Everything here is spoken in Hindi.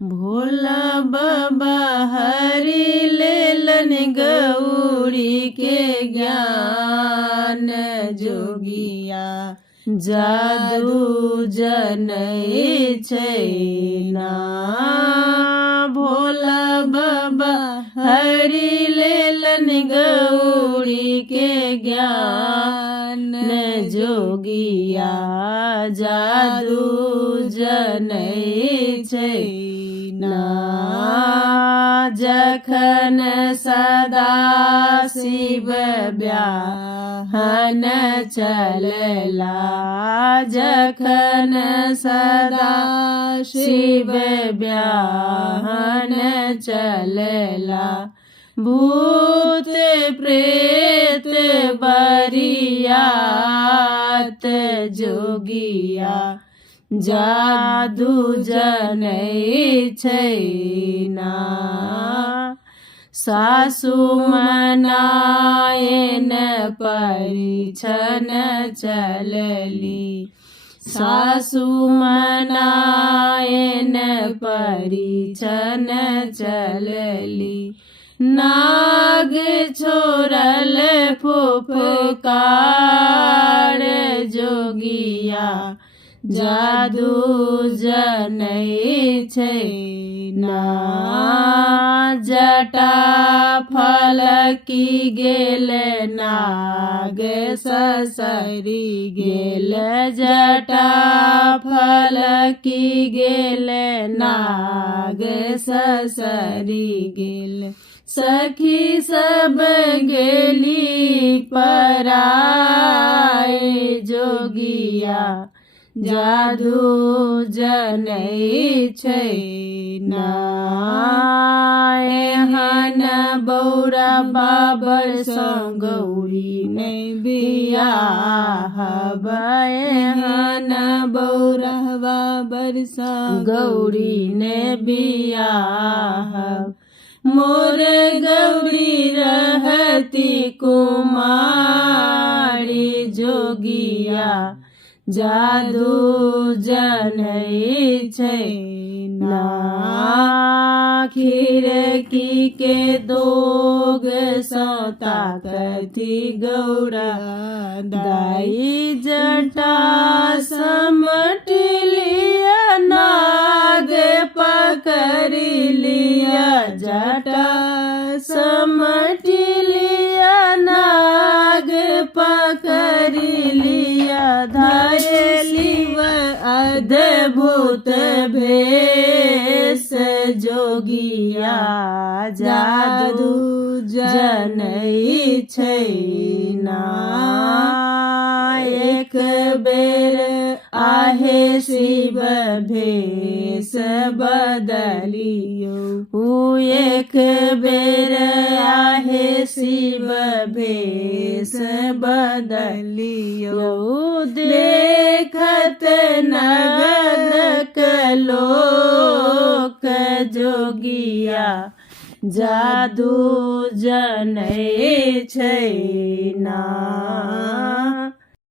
भोला बाबा हरि लेलन गौरी के ज्ञान जोगिया जादू जनै छै ना। भोला बाबा हरि लेलन गौरी के ज्ञान जोगिया जादू जनै छै ना। जखन सदा शिव ब्याहन चलला जखन सदा शिव ब्याहन चलला भूत प्रेत बरियात जोगिया जादू जनै छै ना। सासु मनायन परिछन चलली सासु मनायन परिछन चलली नाग छोड़ल फुफकार जोगिया जादू जनै छै ना। जटा फलकी गेल नाग ससरी गेल जटा फलकी गेल नाग ससरी गेल सखी सब गेली पराए जोगिया जादू जनै छै ना। एहन बौरा बाबर सँ गौरी नै बियाह एहन बौरा बाबर सँ गौरी नै बियाह मोर गौरी रहती कुमारी जोगिया जादू जनै छै ना। खिड़की के दोग सँ ताकथी गौरा दाई जटा समट लिया नाग पकड़ लिया जटा समट लिया नाग पकड़ लिया धरली अद्भुत भेष जोगिया जादू जनै छै ना। एक बेर आहे शिव भेष बदलियो एक बेर आहे शिव भेष बदलियो देखत नगरक लोक जोगिया जादू जनै छै ना।